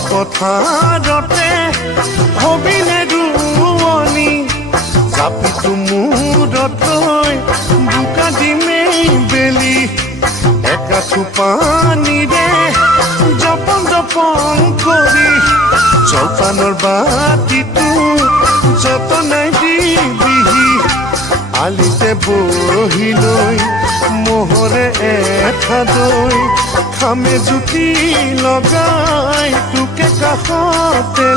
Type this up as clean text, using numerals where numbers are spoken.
পথাৰতে হবিনে ৰুৱনি জাপিটো মূৰত লৈ বোকা দিমেই বেলি একাঠু পানীৰে জপন জপন কৰি জলপানৰ বাতিটো যতনাই দিবিহি আলিতে বহি লৈ মোহৰে এঠা দৈ খামে জুতি লগাই তোকে কাষতে